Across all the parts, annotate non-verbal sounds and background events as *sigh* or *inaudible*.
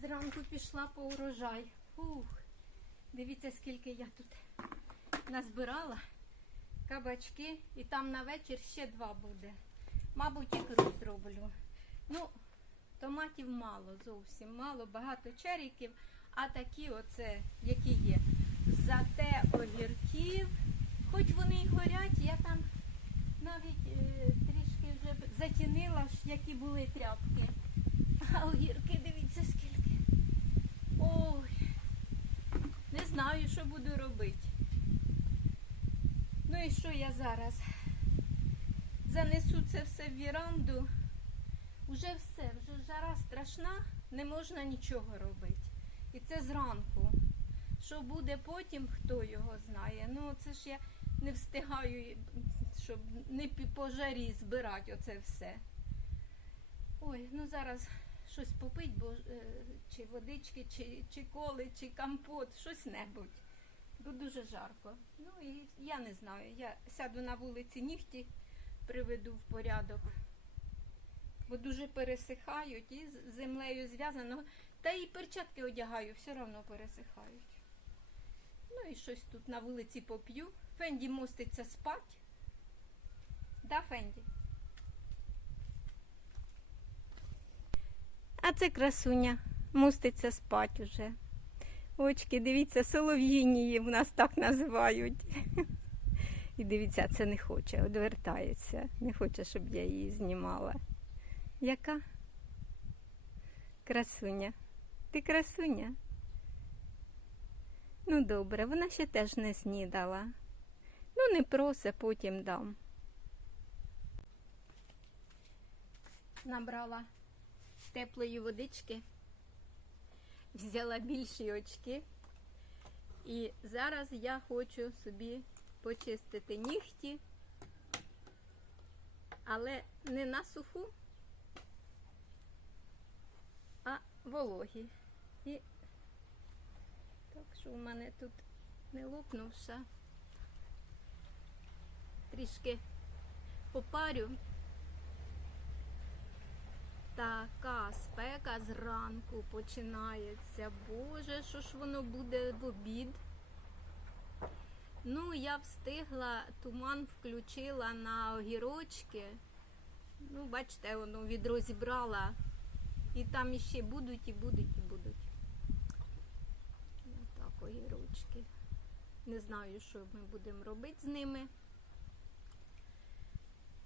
Зранку пішла по урожай. Ух, дивіться, скільки я тут назбирала кабачки, і там на вечір ще два буде. Мабуть, ікру зроблю. Ну, томатів мало, зовсім мало, багато черіків, а такі оце, які є. Зате огірків, хоч вони й горять, я там навіть е, трішки вже затінила, які були тряпки. А огірки, дивіться скільки. Ой, не знаю, що буду робити. Ну і що я зараз? Занесу це все в віранду. Уже все, вже жара страшна, не можна нічого робити. І це зранку. Що буде потім, хто його знає. Ну, це ж я не встигаю, щоб не по жарі збирати оце все. Ой, ну зараз щось попить, бо е, чи водички, чи, чи коли, чи компот, щось небудь. Бо дуже жарко. Ну і я не знаю. Я сяду на вулиці нігті, приведу в порядок. Бо дуже пересихають і з землею зв'язано. Та і перчатки одягаю, все одно пересихають. Ну і щось тут на вулиці поп'ю. Фенді моститься спать. Да, Фенді? А це красуня. Муститься спать уже. Очки, дивіться, солов'їнії в нас так називають. І дивіться, це не хоче, одвертається. Не хоче, щоб я її знімала. Яка? Красуня. Ти красуня? Ну добре, вона ще теж не снідала. Ну, не проси, потім дам. Набрала теплої водички, взяла більші очки. І зараз я хочу собі почистити нігті, але не на суху, а вологі. І так що у мене тут не лопнувша. Трішки попарю. Така спека зранку починається. Боже, що ж воно буде в обід? Ну, я встигла, туман включила на огірочки. Ну, бачите, воно відро зібрала. І там іще будуть, і будуть, і будуть. Отак, огірочки. Не знаю, що ми будемо робити з ними.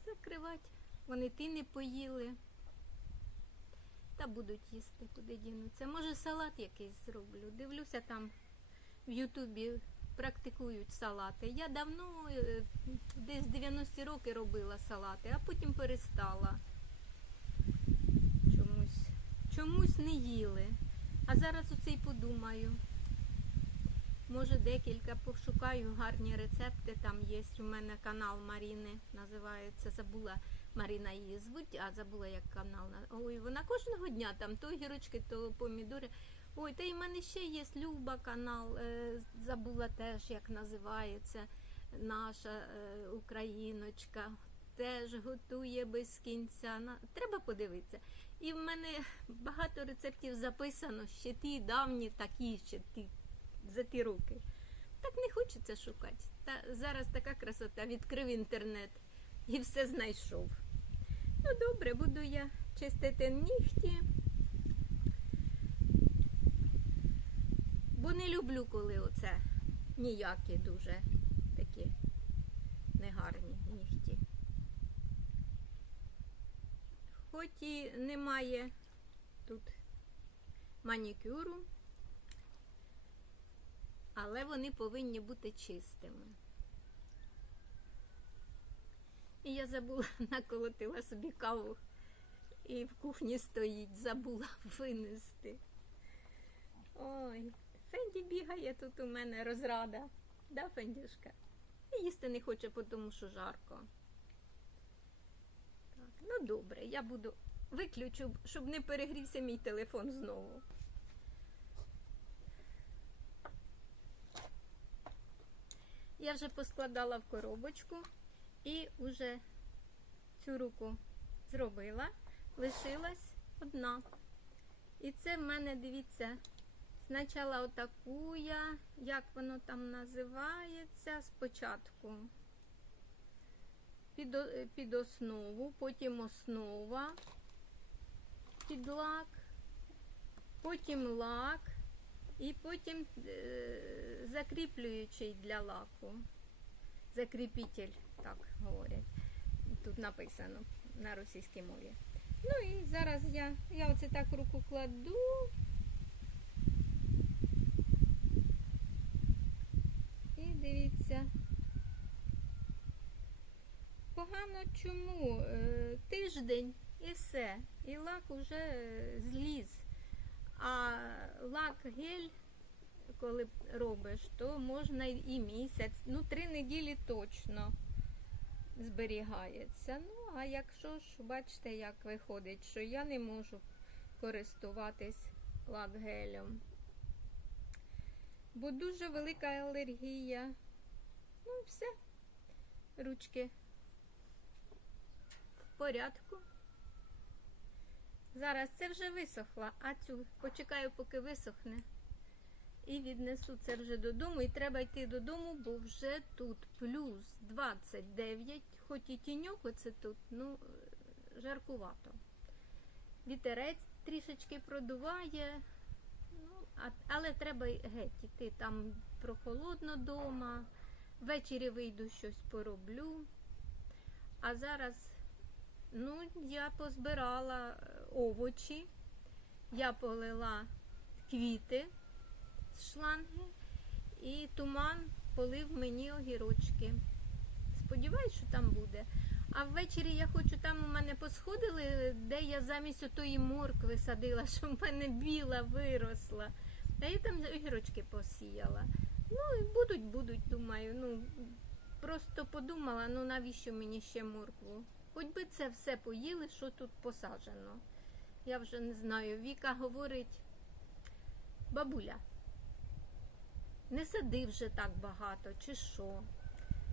Закривати. Вони ти не поїли. Та будуть їсти, куди дінуться. Може, салат якийсь зроблю. Дивлюся там в Ютубі практикують салати. Я давно, е, десь 90 роки робила салати, а потім перестала. Чомусь, чомусь не їли. А зараз оце й подумаю. Може, декілька пошукаю гарні рецепти. Там є у мене канал Маріни, називається Забула Маріна її звуть, а забула як канал. Ой, вона кожного дня там то гірочки, то помідори. Ой, та й в мене ще є Люба канал, е, забула теж, як називається наша е, україночка. Теж готує без кінця. Треба подивитися. І в мене багато рецептів записано, ще ті давні, такі ще ті, за ті роки. Так не хочеться шукати. Та зараз така красота, відкрив інтернет і все знайшов. Ну, добре, буду я чистити нігті. Бо не люблю, коли оце ніякі дуже такі негарні нігті. Хоч і немає тут манікюру, але вони повинні бути чистими. І я забула, *laughs* наколотила собі каву і в кухні стоїть, забула *laughs* винести. Ой, Фенді бігає тут у мене розрада. Да, Фендюшка? І їсти не хоче, тому що жарко. Так, ну добре, я буду виключу, щоб не перегрівся мій телефон знову. Я вже поскладала в коробочку і вже цю руку зробила. Лишилась одна. І це в мене, дивіться, спочатку отаку я, як воно там називається, спочатку під, під основу, потім основа під лак, потім лак і потім е, закріплюючий для лаку. Закріпитель, так говорять. Тут написано на російській мові. Ну і зараз я, я оце так руку кладу. І дивіться. Погано чому? Е, Тиждень і все. І лак уже е, зліз. А лак гель, коли робиш, то можна і місяць. Ну, три неділі точно зберігається. Ну, а якщо ж, бачите, як виходить, що я не можу користуватись лак-гелем. Бо дуже велика алергія. Ну, все. Ручки в порядку. Зараз це вже висохла, а цю почекаю, поки висохне. І віднесу це вже додому. І треба йти додому, бо вже тут плюс 29, хоч і тіньок оце тут, ну, жаркувато. Вітерець трішечки продуває, ну, а, але треба геть іти. Там прохолодно вдома. Ввечері вийду щось пороблю. А зараз, ну, я позбирала е, овочі, я полила квіти з шланги, і туман полив мені огірочки. Сподіваюсь, що там буде. А ввечері я хочу, там у мене посходили, де я замість отої моркви садила, *laughs* що в мене біла виросла. А я там огірочки посіяла. Ну, і будуть, будуть, думаю. Ну, просто подумала, ну навіщо мені ще моркву? Хоч би це все поїли, що тут посаджено. Я вже не знаю. Віка говорить, бабуля, не сади вже так багато, чи що.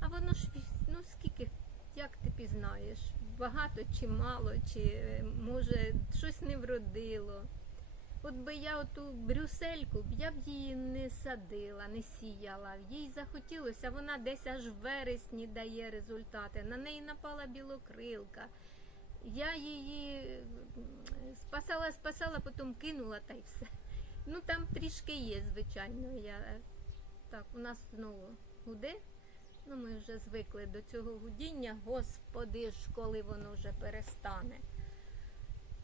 А воно ж ну скільки, як ти пізнаєш, багато чи мало, чи може щось не вродило. От би я оту брюссельку, б я б її не садила, не сіяла. Їй захотілося, вона десь аж в вересні дає результати. На неї напала білокрилка. Я її спасала, спасала, потім кинула та й все. Ну там трішки є, звичайно. Я... Так, у нас знову гуде. Ну, ми вже звикли до цього гудіння. Господи ж, коли воно вже перестане.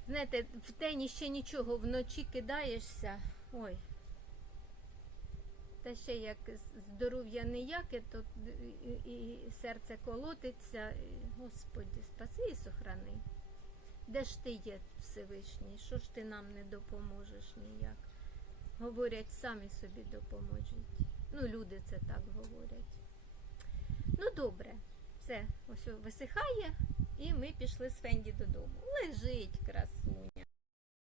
Знаєте, в день ще нічого, вночі кидаєшся. Ой. Та ще як здоров'я ніяке, то і, серце колотиться. І, Господи, спаси і сохрани. Де ж ти є, Всевишній? Що ж ти нам не допоможеш ніяк? Говорять, самі собі допоможіть. Ну, люди це так говорять. Ну, добре, все, ось висихає, і ми пішли з Фенді додому. Лежить красуня.